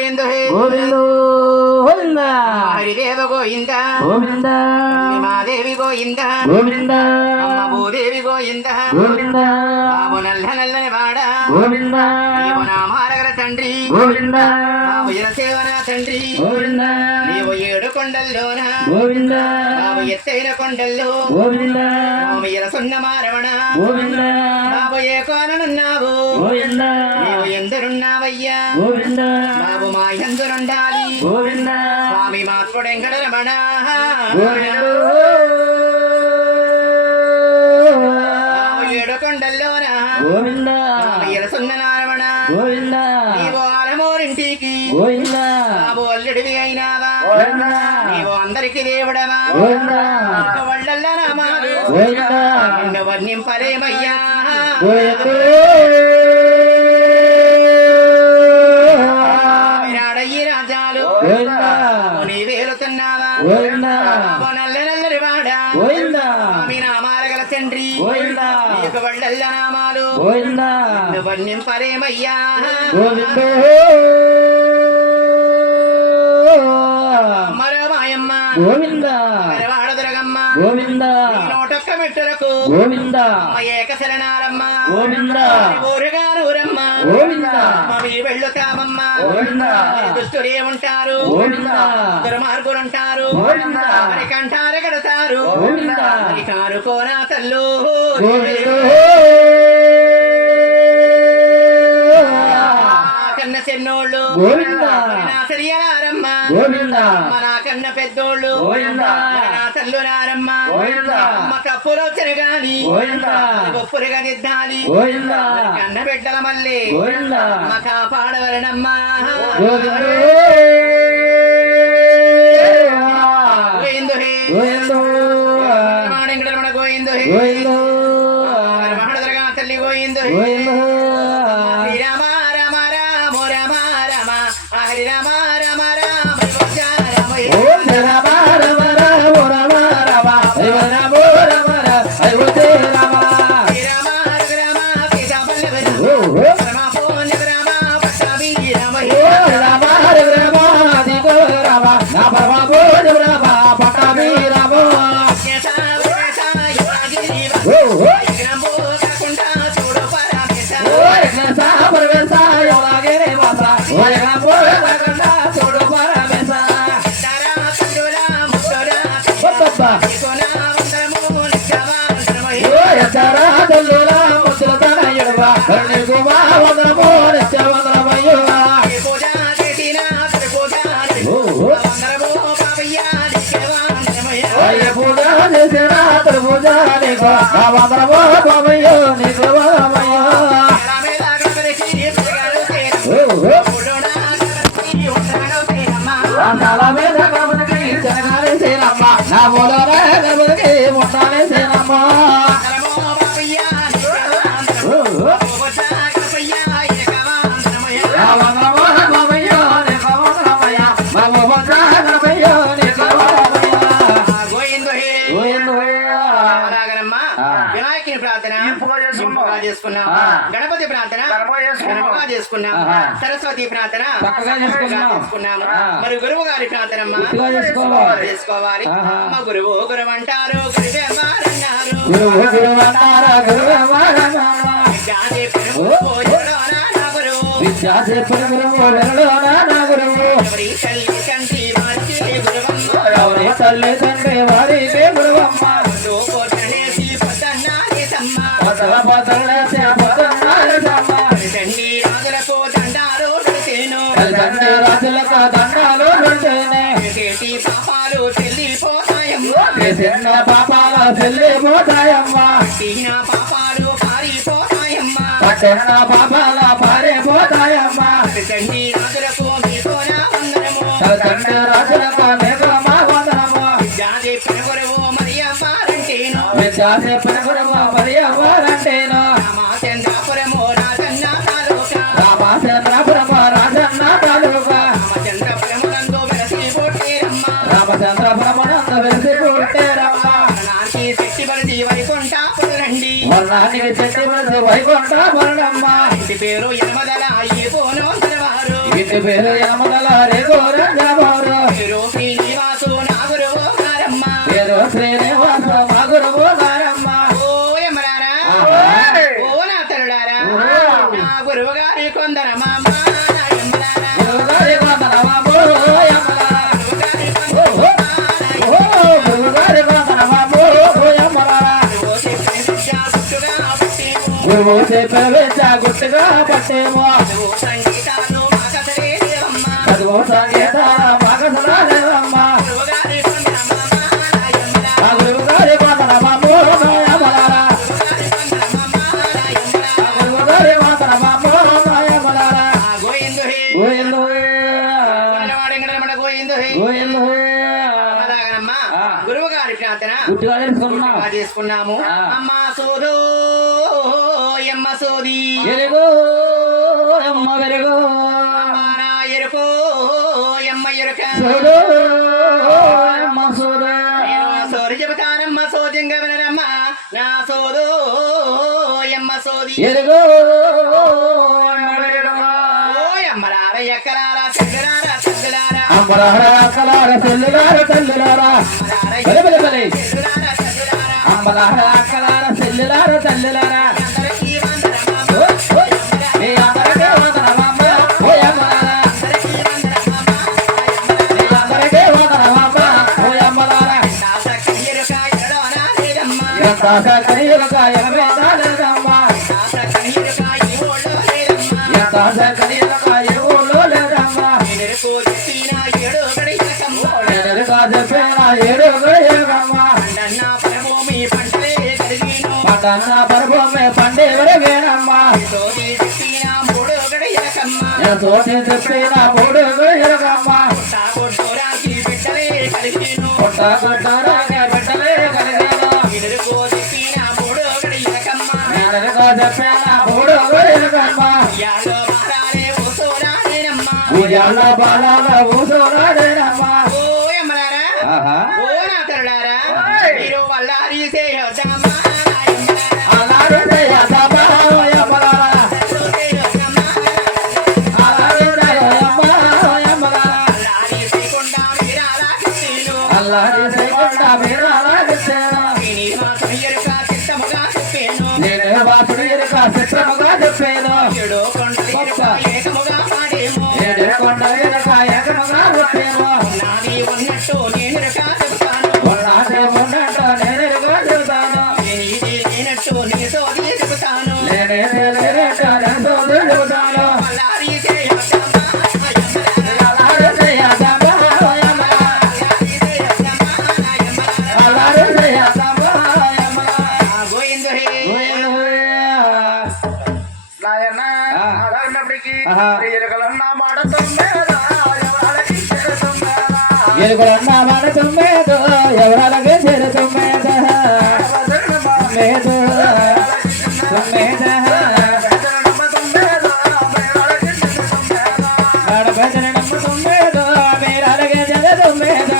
గోవింద గోవింద గోవింద హరిదేవ గోవింద గోవింద మాదేవి గోవింద గోవింద అమ్మ భూదేవి గోవింద గోవింద బాబు నల్ల నల్లని వాడ గోవింద నీవు నా మారగల తండ్రి గోవింద బాబు ఇరసేవన తండ్రి గోవింద నీవు 7 కొండల్లోన గోవింద బాబు ఎత్తైన కొండల్లో గోవింద బాబు ఇరసున్న మారవణ గోవింద బాబు ఏ కోననున్నావు గోవింద నీవు ఎందరున్నావయ్యా గోవింద బాబు మా ఎందరుండాలి గోవింద స్వామి మాత్రుడెంకట రమణ గోవింద 7 కొండల్లోన గోవింద బాబు ఇరసున్న నారవణ గోవింద నీవు ఆలమోరింటికి గోవింద బాబు అల్లుడివి అయినావా గోవింద నీవు అందరికి దేవుడవా గోవింద వళ్ళల్ల నామాలు గోవింద నిన్ను వర్ణింపలేమయ్యా విరాడయ్యి రాజాలు గోవింద నీ వేలుతున్నావా గోవింద బాబు నల్ల నల్లరి వాడా గోవింద స్వామి నామాల గల తండ్రి గోవింద నీకు వళ్ళల్ల నామాలు గోవింద నిన్ను వర్ణింపలేమయ్యా గోవింద మరమాయమ్మ గోవింద మరవాడదురగమ్మ గోవింద నోటొక్క మెట్టులకు గోవింద ఏక శరణాలమ్మ గోవింద ఊరుగానూరమ్మ గోవింద మవి వెళ్ళుతామమ్మ గోవింద దుష్టులే ఉంటారు గోవింద దుర్మార్గులుంటారు గోవింద మరి కంటారు కడతారు గోవింద మరి కారు కోనా తల్లు గోవింద కన్న చెన్నోళ్ళు గోవింద నా సరియలారమ్మ గోవింద మన కన్న పెద్దోళ్ళు గోవింద నా తల్లులారమ్మ గోవింద అమ్మ కప్పులో చెరగాని గోవింద గొప్పులుగా దిద్దాలి గోవింద కన్న బిడ్డల మళ్ళీ గోవింద అమ్మ కాపాడవలనమ్మా గోవింద గోయిందు హే గోవింద మాడెంకటరమణ గోయిందు హే గోవింద మహాడదరగా తల్లి గోయిందు హే గోవింద హరి రామ రామ రామ రామ రామ హరి రామ రామ రామ రామ ఓం రామ రామ రామ రామ రామ హరి రామ రామ రామ హరి రామ హరి రామ రామ సీతా పల్లవి ఓ రామ పూర్ణ రామ పట్టాభి రామ ఓ రామ రామ దిగో రామ నా బాబు రామ పటాభి రామ ఓ ఓ గ్రామో కాకుండా చూడు పరమేశ ఓ రక్షణ పరమేశ యోలాగే రే వాస ఓ రామ రక్షణ చూడు పరమేశ తారా కండులా ముట్టరా బబ్బా కోనా వందరము నిత్యవాంతరమై ఓ యచరా దల్లుల ముద్ర తనయడవా కర్ణి కుమా వందరమో నిత్యవందరమయ్యో పూజా చేసినా పూజా ఓ ఓ వందరము బాబయ్యా నిత్యవాంతరమై ఓయ పూజ చేసిన పూజ నీకు ఆ వందరమో బాబయ్యో నీకు వందరమయ్యో రామేద గణపతికి పూజలు చేరు ఓ ఓ పురోడా గణపతికి వందరము చేరమ్మా అందాల మీద గణపతికి జనగాలి సేనమ్మ నా బోలర గణపతికి ముట్టాలి సేనమ్మ వందరము బాబయ్యా నిత్యవాంతరమై ఓ ఓ పూజా గణపయ్యా ఏకవాంతరమై ఆ వందరమో బాబయ్యో నీకు వందరమయ్య మా పూజ గణపయ్యో నీకు వందరమయ్య గోయిందు హే అలాగనమ్మ వినాయకుని ప్రార్థన ఇంపుగా చేసుకున్నాం గణపతి ప్రార్థన ఘనంగా చేసుకున్నాం సరస్వతి ప్రార్థన చక్కగా చేసుకున్నాం. చేసుకున్నాము ఆ. మరి గురువు గారి ప్రార్థన గుర్తుగా చేసుకోవాలి. చేసుకోవాలి ఆహా. మా గురువు గురువు అంటారు గురువే వారన్నారు గురువు గురువంతార గురువమారనామ గాదే పెరుగు పోజులోన నా గురువు విద్యా చెప్పిన గురువు వెరలోన నా గురువు ఎవరి తల్లి కంటి వారికి గురువమ్మ ఎవరి తల్లి తండ్రి వారికి గురువమ్మ పోతనేసి పొద్దన్నాది తమ్మ పదల పదలేసే పదనాలు సమ్మ తండ్రి రాజులకు దండాలు పెడితేను తండ్రి రాజులకు దండాలు పెడితేనే చేతి పాపాలు చెల్లిపోతాయమ్మ చిన్న పాపాల చెల్లిపోతాయమ్మ తీన పాపాలు పారిపోతాయమ్మ చిన్న పాపాల పారిపోతాయమ్మ తండ్రి రాజులకు మీకోన వందనము తండ్రి రాజులకు నీకు మా వందనము జాతి పెనుగురువు మరియమ్మారంటేను విద్యా చెప్పిన గురువు మరి ఎవరంటేను రామచంద్రాపురము రాజన్న తాలూకా రామచంద్రపురమ రాజన్న తాలూకా రామచంద్రపురమునందు వెలసి పుట్టేరమ్మ రామచంద్రపురమునందు వెలిసి పుట్టేరమ్మ నాకి శక్తి బలిసి వైకుంఠాపురం రండి వర్ణానికి చెట్టి వెలిసి వైకుంఠ పురడమ్మ ఇంటి పేరు యమదల ఈ పోను తెరవారు ఇంటి పేరు యమగల రే గోరంగమోరు పేరు శ్రీనివాసు నా గురువు గారమ్మ పేరు శ్రీనివాస మా గురువు గారమ్మ ఓ యమరారా ఓ నా తరుడారా నా గురువు గారి కొందరమ్మ నా యమరారా గురుగారి వందనమో యమలారా గురువు గారి ఓ గురుగారి వందనమో యమలారా గురువు చెప్పే విద్య గుట్టుగా పట్టేమో సంగీతాలు మాకసరే దేవమ్మ చదువు సంగీతాల మగసరాలేవమ్మ గురువు గారి కొందరమ్మ నా యమరారా ఆ గురుగారి వందనమో యమలారా గురుగారి వందనమో యమలారా గోయిందు హే గోయందు వాడెంగడమడ గోయిందు హే గోయందు అలాగనమ్మా ఆ. గురువు గారి ప్రార్థన గుట్టుగా తెలుసుకున్నా గురువుగా చేసుకున్నాము ఆ. అమ్మ సోదో ఎమ్మ సోది ఎరుగో అమ్మ వెరుగో అమ్మ నా ఎరుకో ఎమ్మ ఎరుక సోదో అమ్మ సోదో నేను సోది చెబుతానమ్మ సోదింగ వినరమ్మ నా సోదో ఎమ్మ సోది ఎరుగో అమ్మ వెరుగో ఓ ఎమ్మలార ఎక్కలారా చెల్లులారా చెల్లులారా అమ్మలారా అక్కలారా చెల్లులారా తల్లులారా బలే బలే బలే చెల్లులారా చెల్లులారా అమ్మలారా అక్కలారా చెల్లులారా తల్లులారా అందరికీ వందనమ్మ ఓ, ఓ, మీ అందరికీ వందనమమ్మ ఓ అమ్మలారా అందరికీ వందనమ్మ మీ అందరికీ వందనమమ్మ ఓ అమ్మలారా నా చక్కని ఎరుక ఎడలోనా లేదమ్మ ఎంత సకరియులక ఎనవేదాలేదమ్మ నా చక్కని ఎరుక ఈ ఊళ్ళో లేదమ్మ ఎంత సకరియులక ఎరువులో లేదమ్మ ఎరుకో చెప్పిన ఏడు గడియకమ్మ ఎదురుగా చెప్పిన ఏడు గడియకమ్మ పండన్న పరభూమి పంటలే కలిగిను పట్టణ పర్వమే పండే వరవేనమ్మ సోది చెప్పిన మూడు గడియకమ్మ తోటి చెప్పిన మూడు గడియకమ్మ సాగొడ్డోరాకి బిడ్డలే కలిగిను పుట్ట కొట్టరాకే బిడ్డలే కలిగాను ఎరుకో చెప్పిన మూడు గడియకమ్మ ఎదురుగా చెప్పిన మూడు గడియకమ్మ యాలో మారాలే ఓసోరానేనమ్మ ఉయ్యాల బాలాల ఊసోరాడేనమ్మ ఓ యమలారా ఆహా ఓ నా తరుడారా మీరు వల్లారి సేయొద్దమ్మ నా యమలారా అలాగే చేయదమ్మ ఓ యమ్మలారా సేయొద్దమ్మ అలాగే చేయదమ్మ ఓ యమ్మలారా వల్లారి సేయకుండా మీరాలా కిస్తీను అల్లాడి చేయకుండా మీరు అలాగే చేయను శ్రీనివాసుని ఎరుక చిత్తముగా చెప్పేను నేను బాపుడు ఎరుక చిత్రముగా చెప్పాను ఏడో కొండల ఎరుక ఏకముగా పాడేము నేను కొండ ఎరుక ఏకముగా చెప్పాను నాది ఉన్నట్టు నేను ఎరుక చెబుతాను ఉన్నాటే ఉన్నట్టు నేను ఎరుక చెబుతాను నేనిది లేనట్టు నీ సోది చెబుతాను నేనే లేనట్టు నేను సోదరుడు చెబుతాను వల్లారి సేయొద్దమ్మ నా యమలారా అలాగే చేయదమ్మ ఓ యమ్మలారా వల్లారి సేయొద్దమ్మ నా యమలారా అలాగే చేయదమ్మ ఓ యమ్మలారా గోయిందు హే నాయన ఆ. అలాగినప్పటికీ ఆహా. ఎరుకలన్న మాటతుండేదా ఎవరికి చేరుతుండేదా ఎలుగులన్న మన తుమ్మేదో ఎవరలాగే చేరుతుమ్మేద మేదో తుమ్మేద భజన నమ్ముతుమ్మేదో మీరలాగే చేరుతుమ్మేద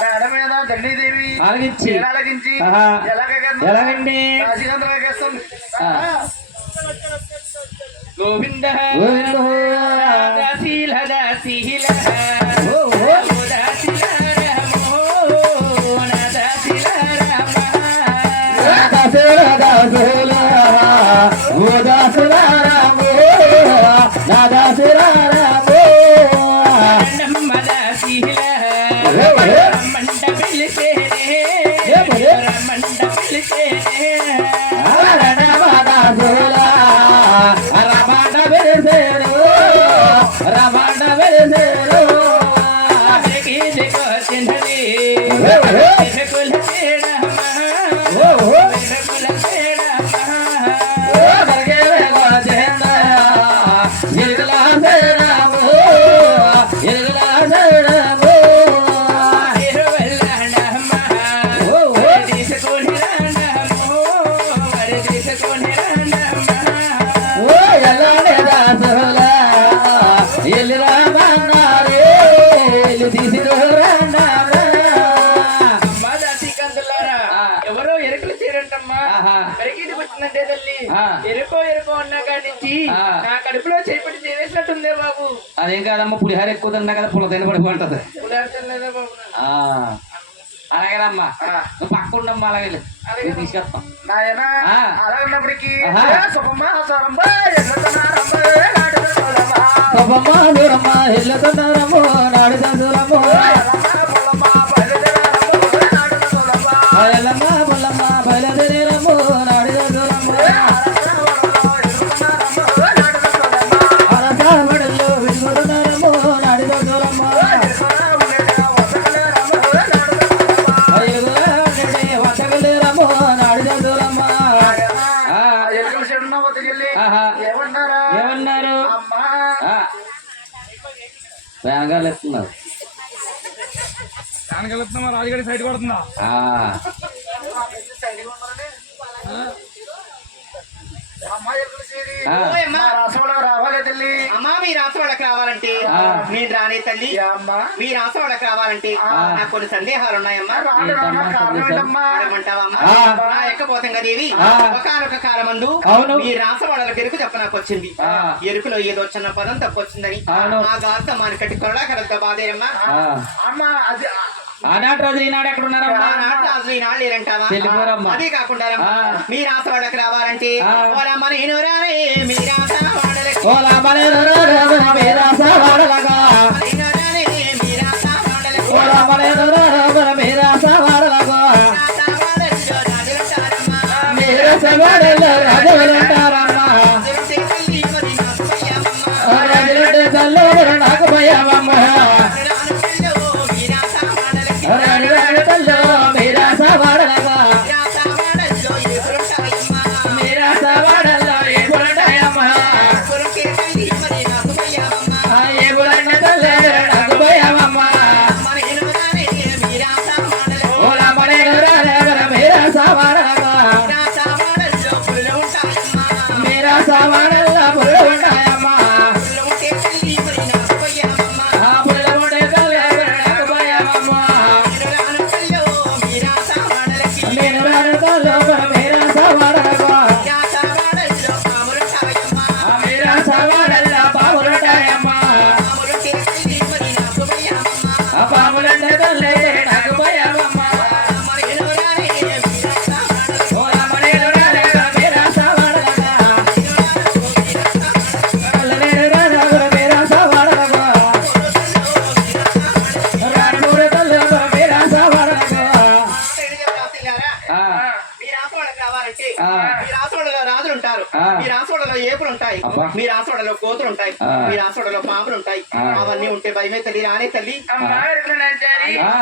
మేడ మీద దండీదేవి ఆలగించి ఆలగించి ఆహా. ఎలాగండి గోవింద గోవిందో. దాసీల దాసీల ఓ, ఓ. దాసీల రామో నా దాసీల రామ దాసుల దాసుల ఓ దాసుల రామో నా దాసుల రామో నమ్మ దాసీల రమ్మంట పిలిచేనే రమ్మంట పిలిచేనే రమణ వెలిసేరు రమణ వెలిసేరు ఆమెకి దిగో తిన్నది వెనుకుల తేడమ్మ వెనుకుల తేడమ్మ ఎవరో ఎరుకలు చేరంటమ్మా ఆహా. పెరిగిటికి వచ్చిందంటే తల్లి ఆ. ఎరుకో ఎరుకో అన్న కాడి నుంచి ఆ. నా కడుపులో చేపట్టి చేసినట్టు పులిహట్టుందే బాబు అదేం కాదమ్మా పులిహార ఎక్కువ తిన్నా కదా పుల్ల తిన పడిపోతుంది పులిహట్టుందేదే బాబు అలాగేనమ్మా ఆ. నువ్వు పక్క ఉండమ్మా అలాగే నేను తీసుకెళ్తాం నాయనా ఆ. అలా ఉన్నప్పటికీ ఆహా. శుభమ్మా సొరమ్మా ఎన్నతనారమ్మా నాటిన సోలమ్మా గొప్పమ్మ దూరమ్మ ఇల్లుతున్నారమ్మో నాడు తందులమ్మో పొలమ్మా బయలుదేరారమ్మో నాటిన సోలమ్మా ఎల్లమ్మ పుల్లమ్మ బయలుదేరమ్మో నాడు తందులమ్మో అరసామడల్లో విరుగుతున్నారమ్మో నాడు తందులమ్మో వద్దగలేరమ్మో నాడు తందులమ్మా ఆహా. ఏమన్నారా ఏమన్నారు అమ్మా వేనగాలు ఎత్తున్నారు రాజుగారి సైడ్ కొడుతుందా ఓయమ్మా. రావాలి తల్లి అమ్మా మీ రాష్ట్ర వాళ్ళకి రావాలంటే ఆ. నేను రానే తల్లి అమ్మా మీ రాష్ట్ర వాళ్ళకి రావాలంటే నాకు కొన్ని సందేహాలు ఉన్నాయమ్మా కారణమేంటమ్మా అడగమంటావమ్మా ఆ. నా యొక్క పోతంగా దేవి ఆ. ఒకనొక కాలమందు అవును. ఈ రాష్ట్ర వాళ్ళ ఎరుకు చెప్ప నాకు వచ్చింది ఆ. ఎరుకులో ఏదో చిన్న పదం తప్పొచ్చిందని అవును. ఆ గాత మానికట్టి కొరడాకరంత బాధేరమ్మా అమ్మ అది ఆనాటి రోజు ఈనాడు ఎక్కడ ఉన్నారమ్మా ఆనాటి రాజులు ఈనాళ్ళు లేరంటావా వెళ్ళిపోరమ్మా. అదే కాకుండా ఆ. మీ రాష్ట్ర వాళ్ళకి రావాలంటే ఆ. ఓరమ్మ నేను రానే మీ రాష్ట్ర వాళ్ళకి ఓలా బలేరు రాజు మీరాస వాడలగా నేను రానే మీ రాష్ట్ర వాళ్ళకి ఓలా బలేరు రాజు మీరాస వాడలగా రాష్ట్ర వాళ్ళలో రాజులుంటారమ్మా. మీరాస వాడలో రాజులంటారమ్మా రాజులుంటే తల్లి మరి నాకు భయమమ్మా. రాజులంటే తల్లి నాకు భయమమ్మ రానుకల్లో మీ రాష్ట్ర వాళ్ళకి రాజులంటే తల్లి మీరాస వాడలగా రాష్ట్ర వాళ్ళలో ఎదురుంటాయమ్మా. మీరాస వాడల్లో ఏముంటాయమ్మా కొరుకే తల్లి మరి నాకు భయమమ్మా. ఏములంటే తల్లి నాకు భయమమ్మ మన ఎనుమగానే మీ రాష్ట్ర వాళ్ళకి ఓలా బలేరు రాజు మీరాస వాడలగా రాష్ట్ర వాళ్ళలో పులులు ఉంటాయమ్మా. మీరాస వాడల్లో పుల్లు ఉంటాయమ్మా పులులు ఉంటే తల్లి మరి నాకు భయమమ్మా. ఆ పుల్లు ఉంటే తల్లి నాకు భయమమ్మ నేను రానుకల్లో మీ రాష్ట్ర వాళ్ళకి నేను రానుకోలో మీరాస వాడలగా రాష్ట్ర వాళ్ళలో పాములుంటాయమ్మా. మీరాస వాడల్లో పాములుంటాయమ్మా పాములుంటే తల్లి మరి నాకు భయమమ్మా. ఆ పాములంటే తల్లి నాకు భయమమ్మ మన ఎనుమగానే మీ రాష్ట్ర వాళ్ళకి ఓలా బలేరు రాజు మీరాస వాడలగా నేను రాజు మీరాస వాడలగా రానుమూరు తల్లి మీరాస వాడలగా మీ రాసోళ్ళకి రావాలంటే ఆ. మీ రాసోళ్ళలో రాజులు ఉంటారు ఆ. మీ రాసోళ్ళలో ఏపులు ఉంటాయి అబ్బా. మీ రాసోళ్ళలో కోతులు ఉంటాయి ఆ. మీ రాసోళ్ళలో పాములు ఉంటాయి ఆ. అవన్నీ ఉంటే భయమే తల్లి రానే తల్లి అమ్మ ఎట్లనంటారి ఆ.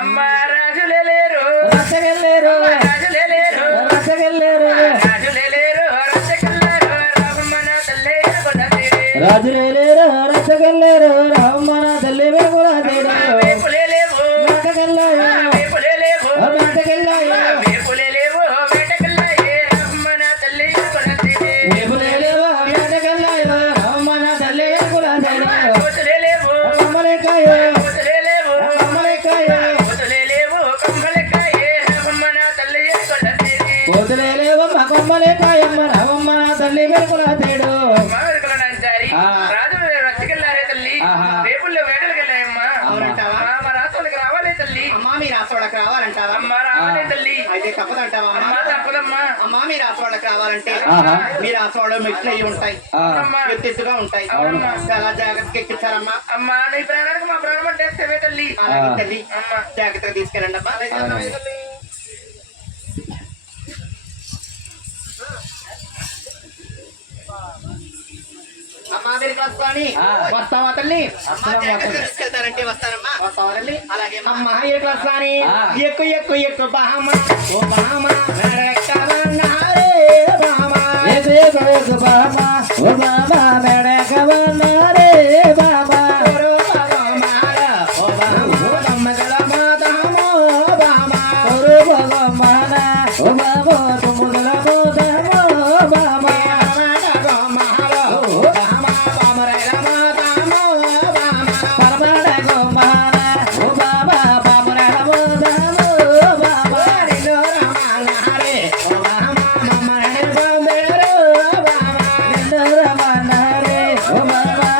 అమ్మ రాజులే లేరు రసగల్లేరు రాజులే లేరు రసగల్లేరు రాజులే లేరు రసగల్లారు రామమ్మ నా తల్లే కొనతీరి రాజులేరు రసగల్లేరు రామన తల్లి వేగుల తీరు వేపులే లేవు నాటకల్లాయో వేపులే లేవు నాటకల్లాయో వేపులే లేవు వేటకల్లాయే రామమ్మ నా తల్లే కొనతీరి వేగులేలేవో నాటకల్లాయో రామన తల్లి వేగుల తీరు కోతులే లేవు కమ్మలకాయో కోతులే లేవు కమ్మలకాయో కోతులే లేవు కమ్మలకాయే రామమ్మ నా తల్లే కొనతీరి కోతులేలేవో కమ్మలకాయమ్మ రామమ్మ తల్లి వేగుల తీరు మామిడికలనంటారి ఆ. రాజులు రచ్చకెళ్ళారే తల్లి ఆహా. వేపుల్లో వేటలకెళ్ళాయమ్మా అవునంటావా? మా రాష్ట్రాలకు రావాలే తల్లి అమ్మా మీ రాసోళ్ళకి రావాలంటావా అమ్మ రావాలే తల్లి అయితే తప్పదంటావా అమ్మ అమ్మా తప్పదమ్మా అమ్మా మీ రాసోళ్ళకి రావాలంటే ఆహా. మీ రాసోళ్ళు మెట్లు అయ్యి ఉంటాయి ఆ, అమ్మ ఎత్తెత్తుగా ఉంటాయి అవునమ్మా. చాలా జాగ్రత్తగా ఎక్కించారమ్మా అమ్మ నీ ప్రాణానికి మా ప్రాణం అంటే ఇష్టమే తల్లి అలాగే ఆ. తల్లి అమ్మ జాగ్రత్తగా తీసుకెళ్ళండి అమ్మా అలాగే. తల్లి అమ్మా మీరు కలుసుకొని ఆ. వస్తావా తల్లి వస్తాం, జాగ్రత్తగా వస్తాం. తీసుకెళ్తారంటే వస్తారమ్మా వస్తావా తల్లి అలాగే అమ్మ ఏ క్లాస్ రాని ఆ. ఎక్కు ఎక్కు ఎక్కు బామ ఓ బామ నడకవన్నారే బామ ఏసు ఏసు ఏసు బామా ఓ బామా మెడకవన్నారే బామా ఓరో బామార ఓ బామ ఓ దమ్మగల మాతమో బామ ఓరు భగమాన ఓ బామో తుముదల మోదమో బామా బామార ఓ బామ బామరైల మాతమో బామ పరమడ గోమాన ఓ బామా బామరడ మోదమో బామా ఓరిలో రమణారే ఓ బామ మమ్మరణ బాంబెరో బామ నిందరమన్నారే ఓ బామా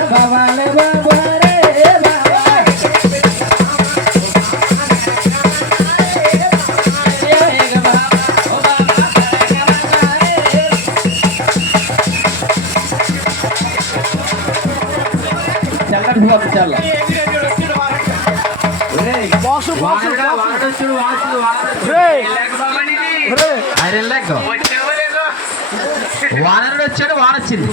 పంపించాల వానరుడు వచ్చాడు వాన వచ్చింది